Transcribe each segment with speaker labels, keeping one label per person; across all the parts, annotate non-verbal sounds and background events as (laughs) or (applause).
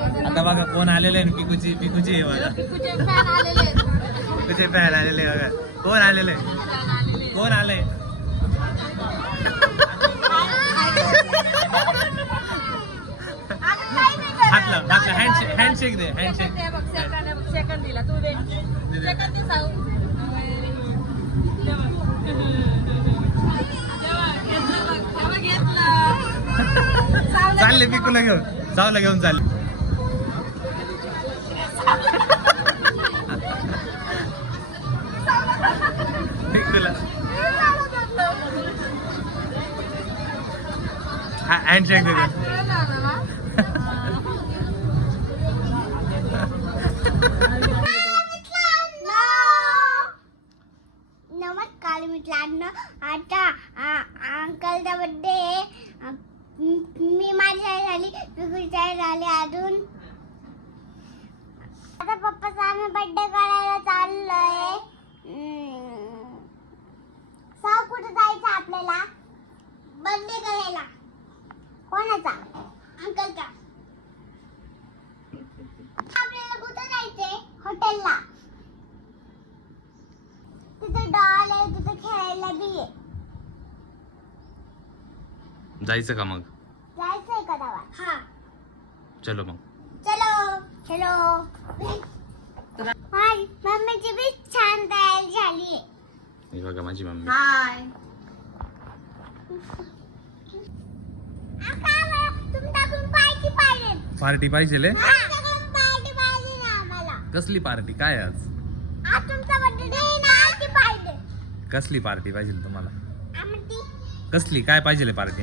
Speaker 1: आता बघा कोण आलेले आहे पिकूची पिकूची आहे बघा.
Speaker 2: पिकूचे फॅन आलेले
Speaker 1: बघा. कोण आलेले कोण आले? हँडशेक हँडशेक दे हँडशेक
Speaker 2: सेकंद दिला. तू. सावलं
Speaker 1: चालले पिकूला घेऊन. सावला घेऊन चालले. हँडशेक दे
Speaker 3: नमस्कार मित्रांनो. आता अंकलचा बड्डे मी माझी आई झाली पिकूची आई झाली अजून. आता पप्पाचा आम्ही बड्डे करायला चाललोय. हम्म. कुठं जायचं आपल्याला? बर्थडे करायला. कोणाचा? अंकलचा. आपल्याला कुठं जायचंय? हॉटेलला. तिथे डॉल आहे तिथे खेळायला बी आहे.
Speaker 1: जायचं का मग?
Speaker 3: जायचंय का दावा हा.
Speaker 1: चलो मग.
Speaker 3: चलो. चलो. हाय मम्मीची बी छान तयारी झाली आहे.
Speaker 1: हे बघा माझी मम्मी.
Speaker 2: हाय
Speaker 1: पार्टी पाहिजे. कसली पार्टी? काय आज? कसली पार्टी पाहिजे तुम्हाला? कसली? काय पाहिजे पार्टी?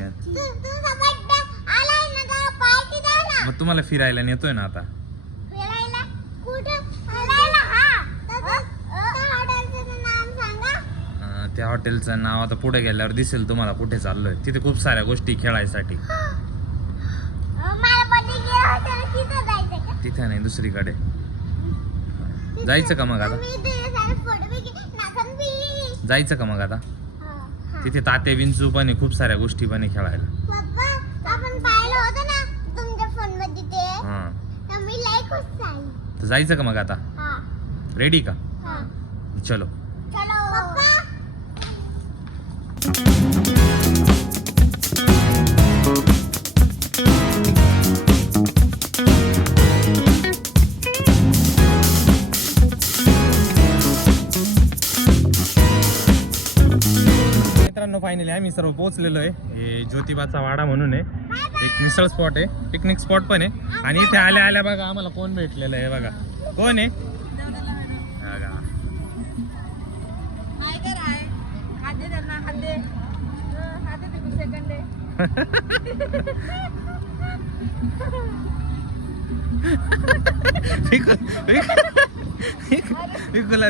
Speaker 1: मग तुम्हाला फिरायला नेतोय ना आता
Speaker 3: फिरायला कुठं फिरायला हा तसं त्या हॉटेलचं नाव सांगा
Speaker 1: अं, त्या हॉटेलचं नाव आता पुढे गेल्यावर दिसेल तुम्हाला कुठे चाललोय. तिथे खूप साऱ्या गोष्टी खेळायसाठी.
Speaker 3: तिथं
Speaker 1: नाही दुसरीकडे. जायचं का मग आता? जायचं का मग आता. तिथे तात्या विंचू पण खूप साऱ्या गोष्टी पण खेळायला. जायचं का मग आता? रेडी का? चलो. मित्रांनो फायनली आम्ही सर्व पोहोचलेलो आहे. हे ज्योतिबाचा वाडा म्हणून आहे. एक मिसळ स्पॉट आहे. पिकनिक स्पॉट पण आहे. आणि इथे आल्या आल्या बघा आम्हाला कोण भेटलेलं आहे बघा. कोण आहे?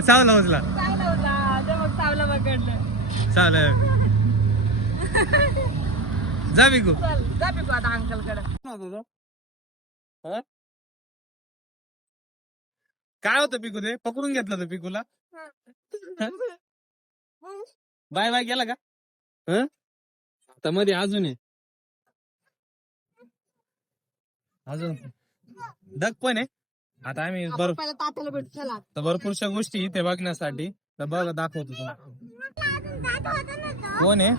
Speaker 1: सावला उचला.
Speaker 2: सावला पकडलं.
Speaker 1: चालेल जा पिकू
Speaker 2: चल जा पिकू आता अंकलकडे
Speaker 1: काय होतं पिकू ते? पकडून घेतलं होतं पिकूला बाय बाय गेला का? हं? आता मध्ये अजून आहे. अजून. डग पण आहे. आता आम्ही भरपूरशा गोष्टी इथे बघण्यासाठी. तर बघ दाखवतो तुला कोण आहे?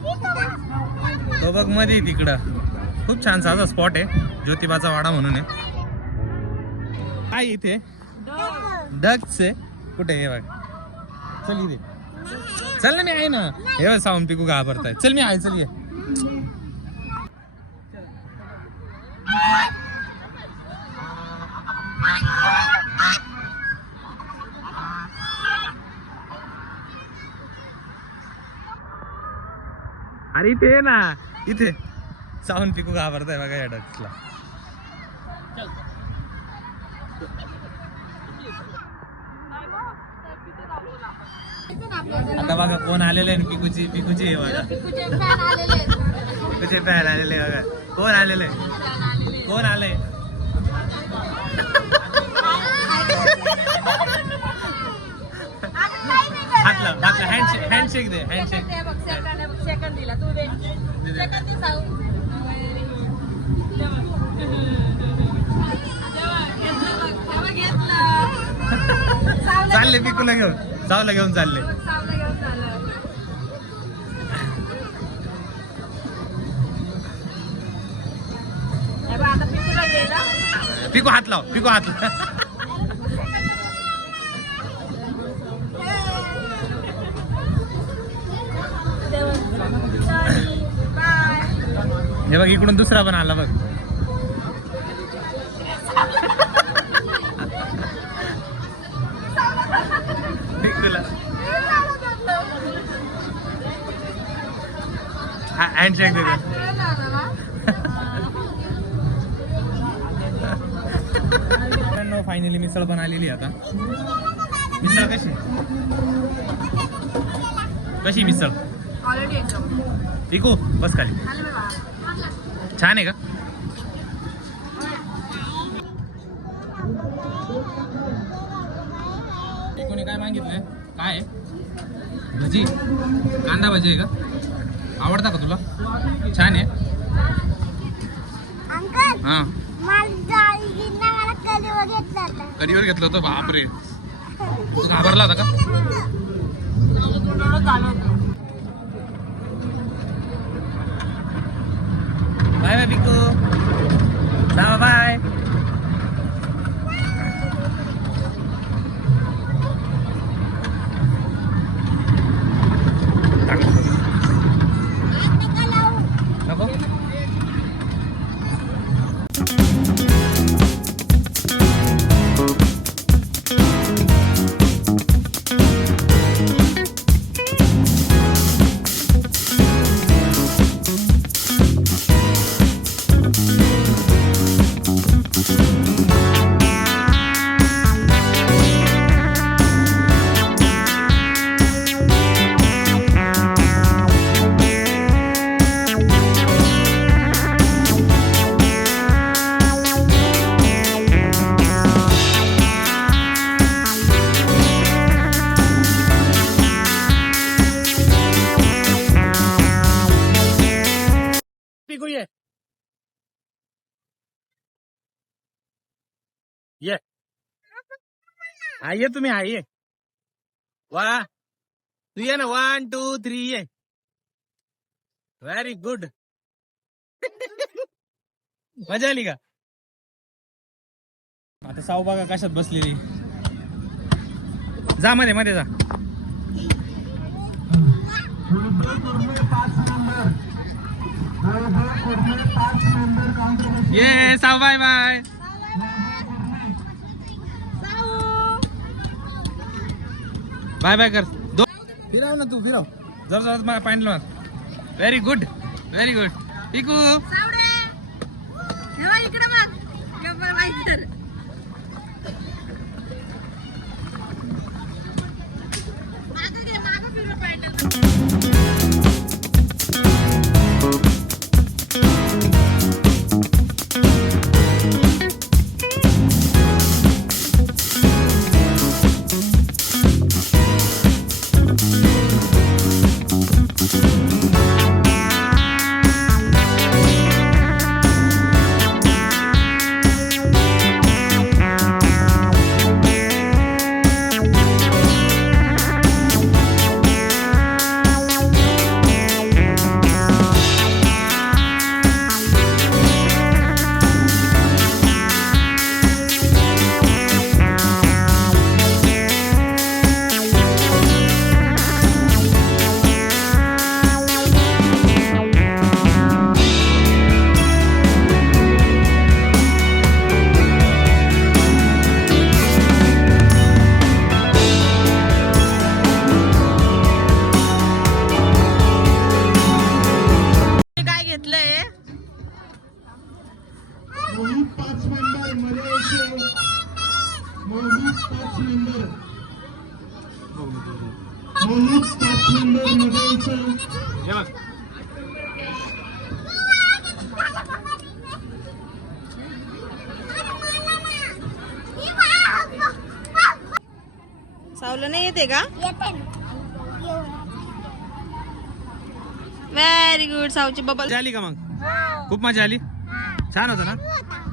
Speaker 1: तो बघमध्ये तिकडं. खूप छान साधा स्पॉट आहे. ज्योतिबाचा वाडा म्हणून आहे. काय इथे? डक्स आहे. कुठे हे बघ. चल इथे. चल ना मी आहे ना. हे सांगून साऊंड पिकू घाबरताय. चल मी आहे चल ये. इथे ये ना. इथे. साऊंड पिकू घाबरताय बघा या डक्सला आता बघा कोण आलेले आहे पिकूची पिकूची आहे बघा.
Speaker 2: पिकूचे फॅन आलेले
Speaker 1: बघा. कोण आलेले? कोण आले? हात लाव हँडशेक हँडशेक दे हँडशेक
Speaker 2: Check this out.
Speaker 1: चालले. घेऊन सावला घेऊन चालले पिकू हात लाव पिकू हात लाव. हे बघ इकडून दुसरा पण आला बघ. हँडशेक दे फायनली मिसळ पण आलेली आता. मिसळ कशी? कशी मिसळ? पिकू बस खाली. छान आहे का? पिकूने काय मागितलंय? काय आहे? भजी? कांदा भजी आहे का? आवडता का तुला? छान आहे.
Speaker 3: अंकल
Speaker 1: हा. कधीवर घेतलं होतं. बापरे. घाबरला होता का? (laughs) बाय बाय ये. हा ये तुम्ही हा ये वा तू ये ना वन टू थ्री ये. व्हेरी गुड मजा आली का? आता साऊ बघा कशात बसलेली. जा मध्ये मध्ये जा. ये साऊ बाय बाय बाय बाय कर. दो फिराव ना तू फिराव. जर जर पाहिजे very good very good Piku
Speaker 4: पाच मोहित
Speaker 1: हे
Speaker 2: सावलं नाही येते का? व्हेरी गुड सावची बबल
Speaker 1: आली का मग? खूप मजा आली. छान होतं ना?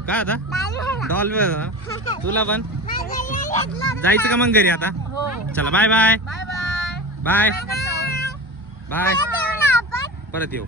Speaker 1: काय होता? डॉल्बी होता ना? (laughs) तुला पण? जायचं का मग घरी आता?
Speaker 2: हो.
Speaker 1: चला बाय बाय
Speaker 2: बाय बाय
Speaker 1: परत येऊ.